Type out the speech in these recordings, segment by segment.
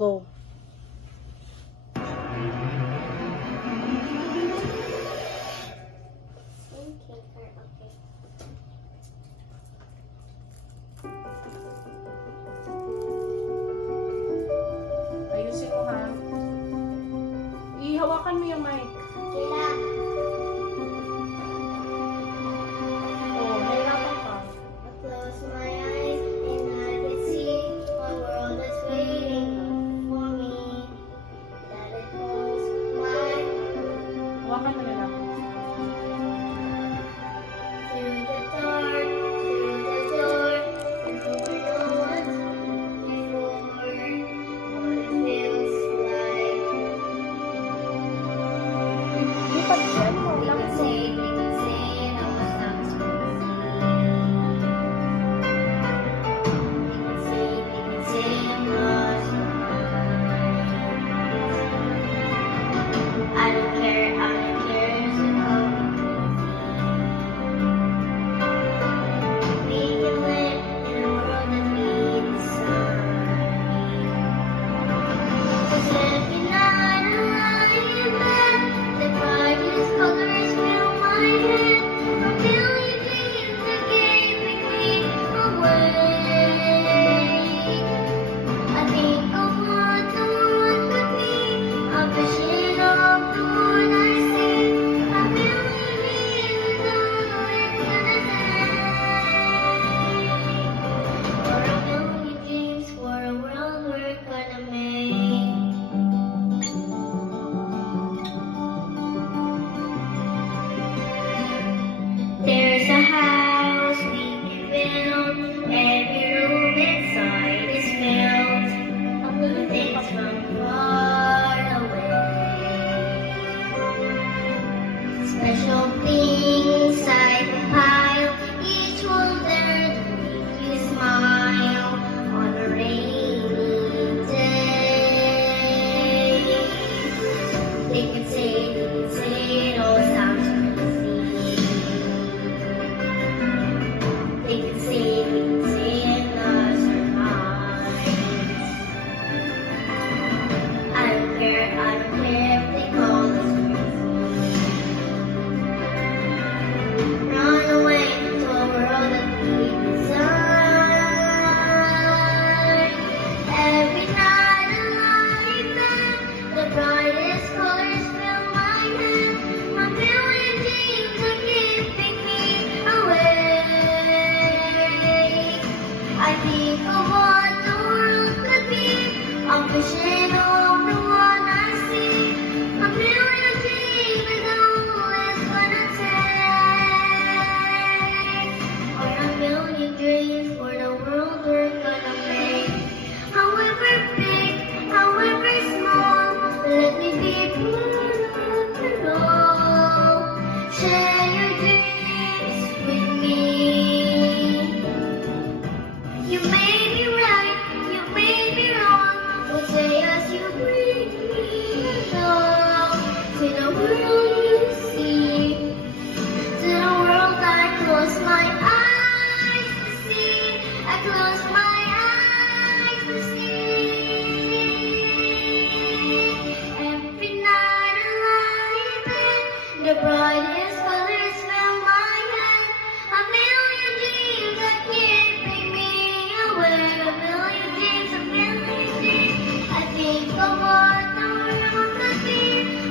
Go. Ayusin mo, ha? Ihawakan mo yung mic. Kailan? Oh, nahirapan ka. I close my eyes and I can see my world is waiting for me. That it holds my Hawakan mo na lang. through the dark, through the door, into the noise before what it feels like. Lipat yan mo. We can say it all the sounds we can say I'm lost my mind. I don't care, so we can live in a world that we decide. 'Cause every night I lie in bed, the brightest colors fill my head. A million dreams that keep me awake. I think of what the world could be, a vision of the one I see. A million dreams that all it's gonna take. For a million dreams, for a world we're gonna make. There's a house we can build, every room inside is filled with things from far away. Special things inside the pile, each one there to make you smile on a rainy day. They can say it all sounds crazy. They can say it lost our minds. I don't care if they call us crazy. Run away to a world that we design. Every night I lie in bed, the brightest colors fill my head. A million dreams are keeping me awake. I think of what the world could be, a vision of the one I see. A million dreams is all it's gonna take. Or a million dreams for the world we're gonna make. However big, however small, let me be part of it all. Share your dreams with me. You may be right, you may be wrong, but say as you bring me along to the world you see, to the world I close my eyes to see. I close my eyes to see. Every night I lie in bed, the brightest colors fill my head. A million dreams are keeping me awake. A million dreams, a million dreams. I think of what the world could be,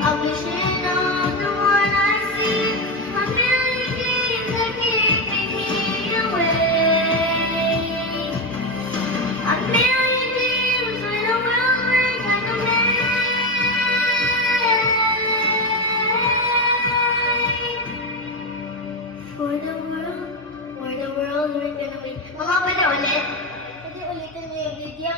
a vision of the one I see. A million dreams are keeping me awake. A million dreams for the world we're gonna make. For the world we're gonna make. Mga pwede ulit? Pwede ulitin mo yung video.